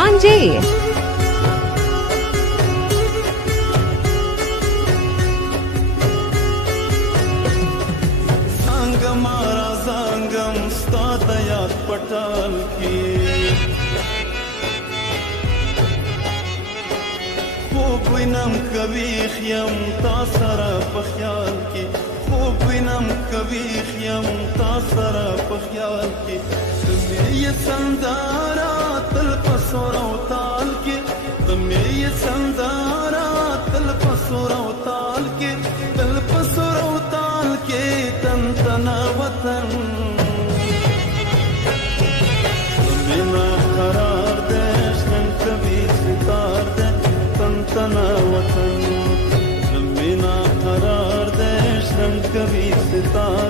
इरफान जे। पटाल की خوب وینم کوي خیم تا سره په خیال کې خوب وینم کوي خیم تا سره په خیال کې تمې یې سندارا تل په سور او تال کې تمې یې سندارا تل په سور او تال کې تل په سور او تال کې تن تنا وطن بنا قرار دے شن کبھی ستار دے تن تنا وطن بنا قرار دے شن کبھی ستار